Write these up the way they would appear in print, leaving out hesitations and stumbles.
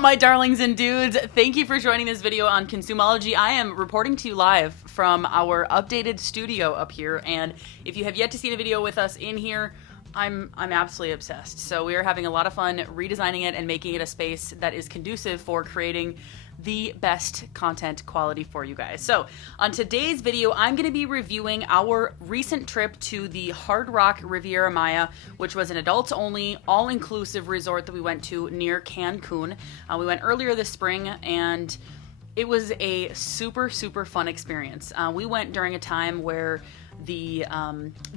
up, my darlings and dudes? Thank you for joining this video on Consumology. I am reporting to you live from our updated studio up here, and if you have yet to see the video with us in here, I'm absolutely obsessed. So we are having a lot of fun redesigning it and making it a space that is conducive for creating the best content quality for you guys. So on today's video, I'm going to be reviewing our recent trip to the Hard Rock Riviera Maya, which was an adults only, all-inclusive resort that we went to near Cancun. We went earlier this spring, and it was a super fun experience. We went during a time where the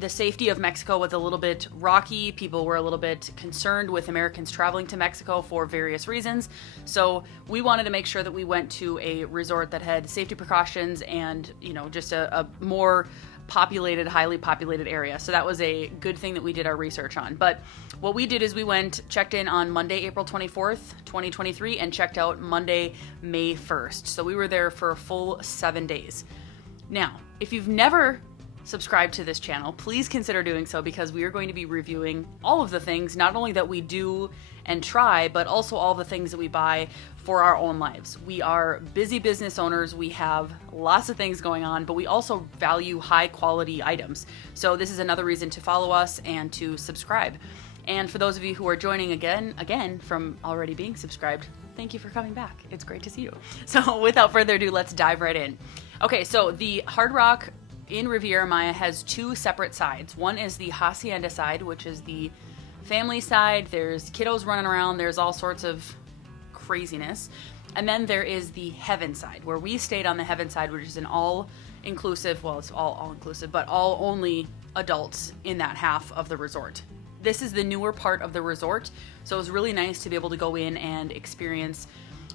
safety of Mexico was a little bit rocky. People were a little bit concerned with Americans traveling to Mexico for various reasons. So we wanted to make sure that we went to a resort that had safety precautions and, you know, just a more populated, highly populated area. So that was a good thing that we did our research on. But what we did is we checked in on Monday, April 24th, 2023, and checked out Monday, May 1st. So we were there for a full 7 days. Now, if you've never subscribe to this channel, please consider doing so, because we are going to be reviewing all of the things, not only that we do and try, but also all the things that we buy for our own lives. We are busy business owners. We have lots of things going on, but we also value high quality items. So this is another reason to follow us and to subscribe. And for those of you who are joining again from already being subscribed, thank you for coming back. It's great to see you. So without further ado, let's dive right in. Okay, so the Hard Rock in Riviera Maya has two separate sides. One is the Hacienda side, which is the family side. There's kiddos running around. There's all sorts of craziness. And then there is the Heaven side, where we stayed on the Heaven side, which is an all-inclusive, well, it's all-inclusive, but all only adults in that half of the resort. This is the newer part of the resort, so it was really nice to be able to go in and experience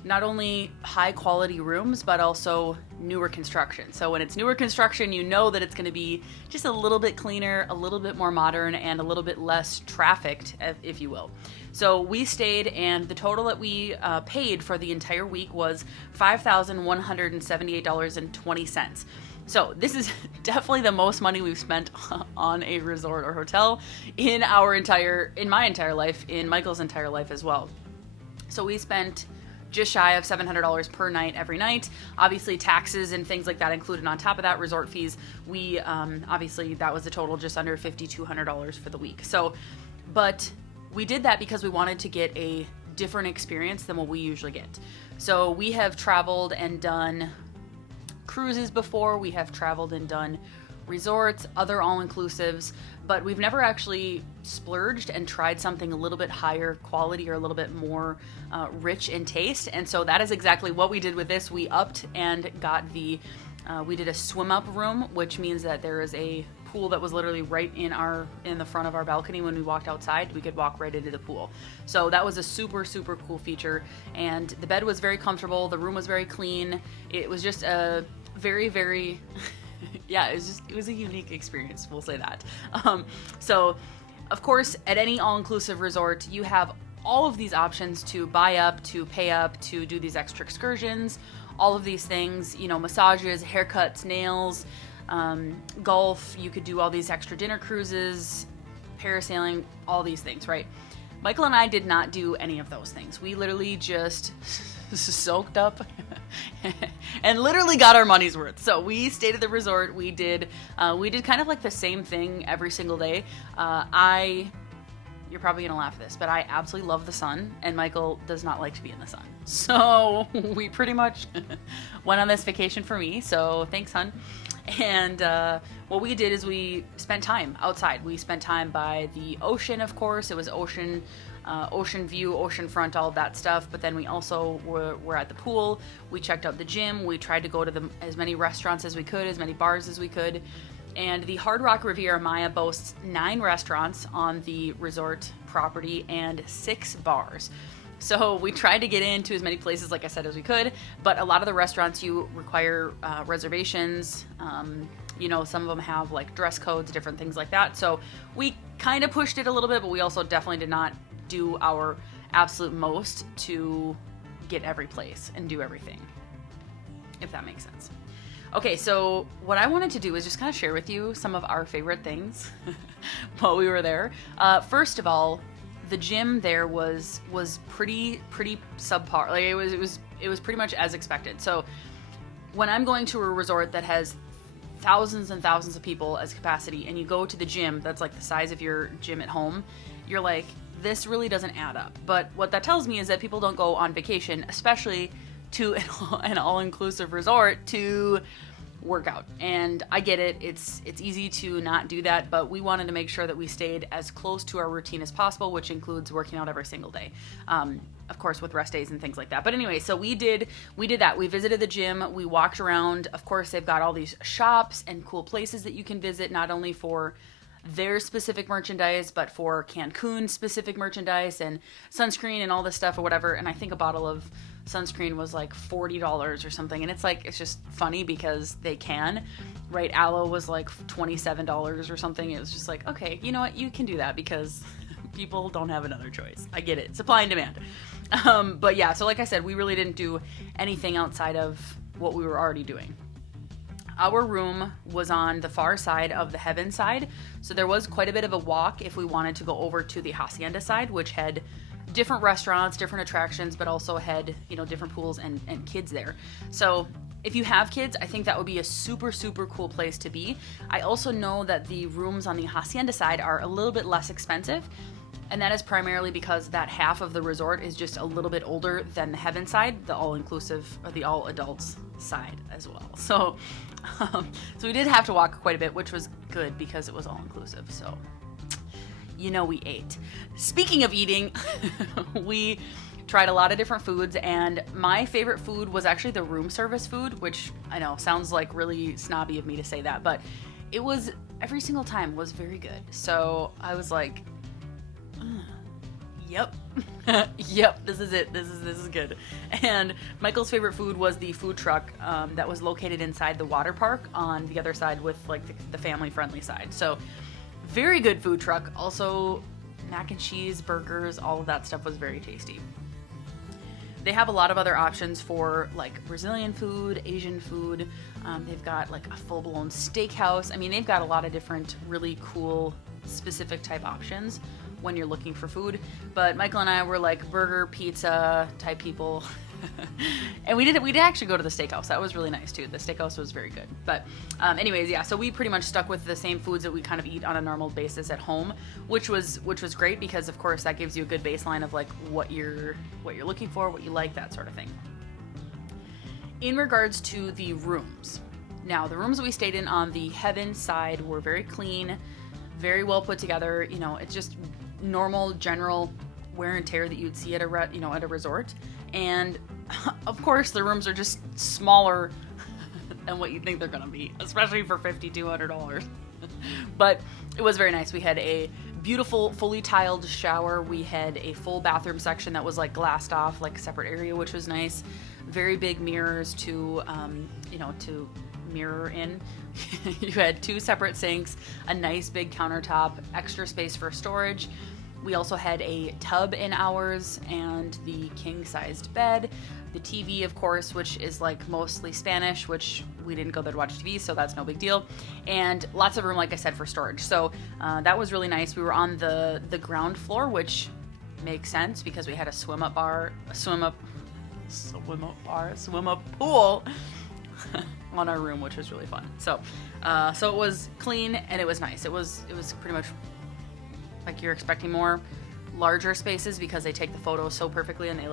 not only high quality rooms, but also newer construction. So when it's newer construction, you know that it's going to be just a little bit cleaner, a little bit more modern, and a little bit less trafficked, if you will. So we stayed, and the total that we paid for the entire week was $5,178.20. So this is definitely the most money we've spent on a resort or hotel in my entire life, in Michael's entire life as well. So we spent just shy of $700 per night every night. Obviously taxes and things like that included on top of that, resort fees. We obviously that was the total, just under $5,200 for the week. So, but we did that because we wanted to get a different experience than what we usually get. So we have traveled and done cruises before. We have traveled and done resorts, other all-inclusives, but we've never actually splurged and tried something a little bit higher quality or a little bit more rich in taste. And so that is exactly what we did with this. We upped and got we did a swim up room, which means that there is a pool that was literally right in the front of our balcony. When we walked outside, we could walk right into the pool. So that was a super cool feature, and the bed was very comfortable. The room was very clean. It was just a very yeah, it was a unique experience, we'll say that. So of course, at any all-inclusive resort, you have all of these options to buy up, to pay up, to do these extra excursions, all of these things, you know, massages, haircuts, nails, golf. You could do all these extra dinner cruises, parasailing, all these things, right? Michael and I did not do any of those things. We literally just soaked up and literally got our money's worth. So we stayed at the resort. We did kind of like the same thing every single day. You're probably gonna laugh at this, but I absolutely love the sun, and Michael does not like to be in the sun. So we pretty much went on this vacation for me. So thanks, hun. And what we did is we spent time outside. We spent time by the ocean, of course. It was ocean view, oceanfront, all of that stuff. But then we also were at the pool. We checked out the gym. We tried to go to as many restaurants as we could, as many bars as we could. And the Hard Rock Riviera Maya boasts 9 restaurants on the resort property and 6 bars. So we tried to get into as many places, like I said, as we could, but a lot of the restaurants, you require reservations. You know, some of them have like dress codes, different things like that. So we kind of pushed it a little bit, but we also definitely did not do our absolute most to get every place and do everything, if that makes sense. Okay, so what I wanted to do is just kind of share with you some of our favorite things while we were there. First of all, the gym there was pretty subpar. Like it was pretty much as expected. So when I'm going to a resort that has thousands and thousands of people as capacity, and you go to the gym that's like the size of your gym at home, you're like, this really doesn't add up. But what that tells me is that people don't go on vacation, especially to an all-inclusive resort, to work out. And I get it, it's easy to not do that, but we wanted to make sure that we stayed as close to our routine as possible, which includes working out every single day. Of course, with rest days and things like that. But anyway, so we did that. We visited the gym, we walked around. Of course, they've got all these shops and cool places that you can visit, not only for their specific merchandise, but for Cancun specific merchandise and sunscreen and all this stuff or whatever. And I think a bottle of sunscreen was like $40 or something. And it's just funny because they can, right? Aloe was like $27 or something. It was just like, okay, you know what? You can do that because people don't have another choice. I get it. Supply and demand. But yeah, so like I said, we really didn't do anything outside of what we were already doing. Our room was on the far side of the Heaven side, so there was quite a bit of a walk if we wanted to go over to the Hacienda side, which had different restaurants, different attractions, but also had, different pools and kids there. So if you have kids, I think that would be a super, super cool place to be. I also know that the rooms on the Hacienda side are a little bit less expensive, and that is primarily because that half of the resort is just a little bit older than the Heaven side, the all-inclusive, or the all-adults side as well. So we did have to walk quite a bit, which was good because it was all-inclusive. So, we ate. Speaking of eating, we tried a lot of different foods, and my favorite food was actually the room service food, which I know sounds like really snobby of me to say that, but it was, every single time was very good. So I was like, yep. Yep, this is it. This is good. And Michael's favorite food was the food truck that was located inside the water park on the other side with like the family-friendly side. So very good food truck. Also mac and cheese, burgers, all of that stuff was very tasty. They have a lot of other options for like Brazilian food, Asian food. They've got like a full-blown steakhouse. I mean, they've got a lot of different really cool specific type options when you're looking for food. But Michael and I were like burger, pizza type people. And we did actually go to the steakhouse. That was really nice too. The steakhouse was very good. But anyways, yeah, so we pretty much stuck with the same foods that we kind of eat on a normal basis at home, which was great because of course that gives you a good baseline of like what you're looking for, what you like, that sort of thing. In regards to the rooms. Now, the rooms that we stayed in on the Heaven side were very clean, very well put together. It's just normal general wear and tear that you'd see at a resort. And of course the rooms are just smaller than what you think they're gonna be, especially for $5,200. But it was very nice. We had a beautiful fully tiled shower. We had a full bathroom section that was like glassed off, like a separate area, which was nice. Very big mirrors to to mirror in. You had 2 separate sinks, a nice big countertop, extra space for storage. We also had a tub in ours and the king-sized bed. The TV, of course, which is like mostly Spanish, which we didn't go there to watch TV, so that's no big deal. And lots of room, like I said, for storage. So that was really nice. We were on the ground floor, which makes sense because we had a swim-up pool on our room, which was really fun. So it was clean and it was nice. It was pretty much like you're expecting more larger spaces because they take the photos so perfectly and they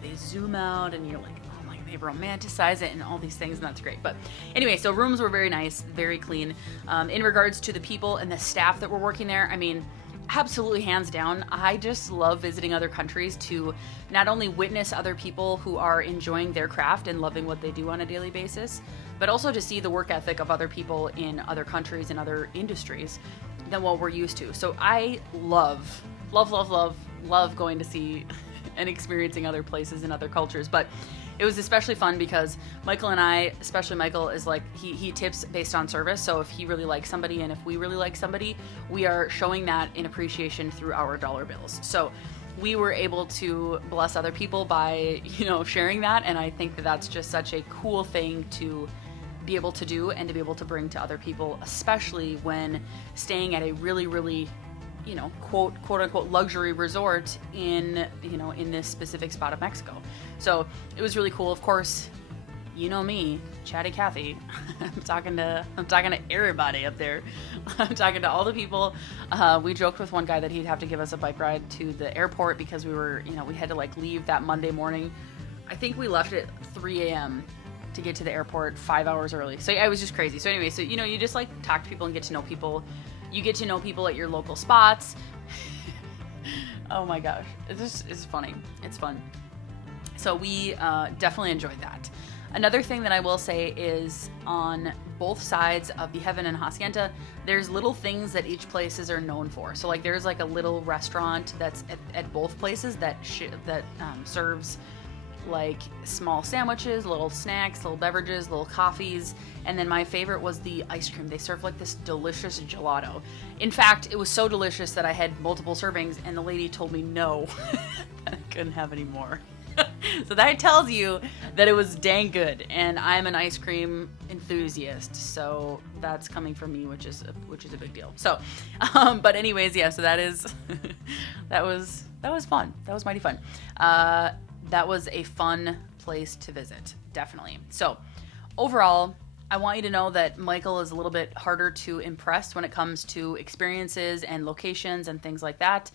they zoom out and you're like, oh my, they romanticize it and all these things, and that's great. But anyway, so rooms were very nice, very clean. In regards to the people and the staff that were working there, I mean, absolutely hands down, I just love visiting other countries to not only witness other people who are enjoying their craft and loving what they do on a daily basis, but also to see the work ethic of other people in other countries and other industries than what we're used to. So I love going to see and experiencing other places and other cultures. But it was especially fun because Michael and I, especially Michael, is like, he tips based on service. So if he really likes somebody and if we really like somebody, we are showing that in appreciation through our dollar bills. So we were able to bless other people by, sharing that. And I think that that's just such a cool thing to be able to do and to be able to bring to other people, especially when staying at a really, really you know, quote unquote luxury resort in, you know, in this specific spot of Mexico. So it was really cool. Of course, you know me, Chatty Cathy. I'm talking to everybody up there. I'm talking to all the people. We joked with one guy that he'd have to give us a bike ride to the airport because we were, you know, we had to like leave that Monday morning. I think we left at 3 a.m. to get to the airport 5 hours early. So yeah, it was just crazy. So anyway, so, you know, you just like talk to people and get to know people. You get to know people at your local spots. Oh my gosh. It's funny. It's fun. So we definitely enjoyed that. Another thing that I will say is on both sides of the Heaven and Hacienda, there's little things that each places are known for. So like there's like a little restaurant that's at both places that serves like small sandwiches, little snacks, little beverages, little coffees. And then my favorite was the ice cream. They serve like this delicious gelato. In fact, it was so delicious that I had multiple servings and the lady told me no, that I couldn't have any more. So that tells you that it was dang good, and I'm an ice cream enthusiast, so that's coming from me, which is a big deal. So, but anyways, yeah. So that is that was fun. That was mighty fun. That was a fun place to visit, definitely. So, overall, I want you to know that Michael is a little bit harder to impress when it comes to experiences and locations and things like that.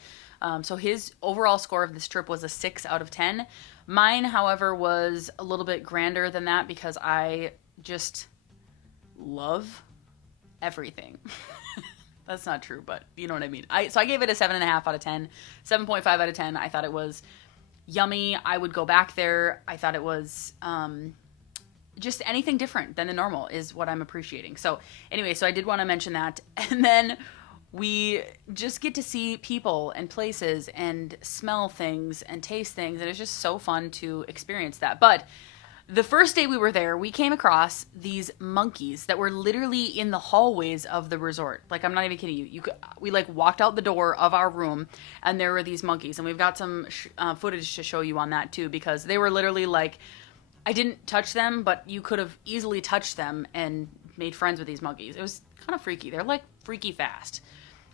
So his overall score of this trip was a 6 out of 10. Mine, however, was a little bit grander than that because I just love everything. That's not true, but you know what I mean. So I gave it a 7.5 out of 10, 7.5 out of 10. I thought it was yummy. I would go back there. I thought it was just anything different than the normal is what I'm appreciating. So anyway, so I did want to mention that. And then we just get to see people and places and smell things and taste things. And it's just so fun to experience that. But the first day we were there, we came across these monkeys that were literally in the hallways of the resort. Like, I'm not even kidding you. We like walked out the door of our room and there were these monkeys. And we've got some footage to show you on that too, because they were literally like, I didn't touch them, but you could have easily touched them and made friends with these monkeys. It was kind of freaky. They're like freaky fast.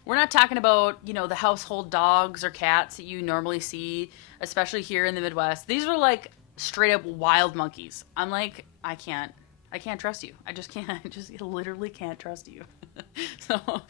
We're not talking about, you know, the household dogs or cats that you normally see, especially here in the Midwest. These are like straight up wild monkeys. I'm like, I can't trust you. I just can't. I just literally can't trust you. So,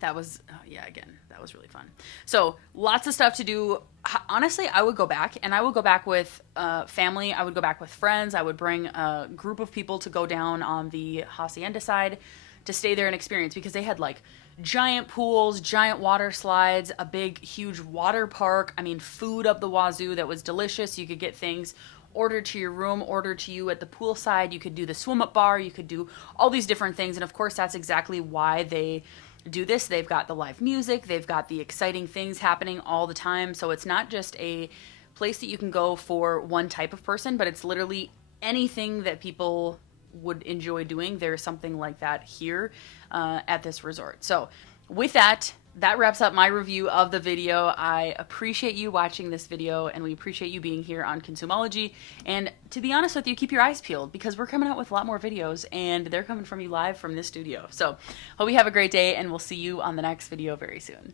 that was, again, that was really fun. So lots of stuff to do. Honestly, I would go back, and I would go back with family. I would go back with friends. I would bring a group of people to go down on the Hacienda side to stay there and experience, because they had like giant pools, giant water slides, a big, huge water park. I mean, food up the wazoo that was delicious. You could get things ordered to your room, ordered to you at the pool side. You could do the swim up bar. You could do all these different things. And of course, that's exactly why they do this. They've got the live music. They've got the exciting things happening all the time. So it's not just a place that you can go for one type of person, but it's literally anything that people would enjoy doing. There's something like that here at this resort. So with that wraps up my review of the video. I appreciate you watching this video, and we appreciate you being here on Consumology. And to be honest with you, keep your eyes peeled, because we're coming out with a lot more videos, and they're coming from you live from this studio. So hope you have a great day, and we'll see you on the next video very soon.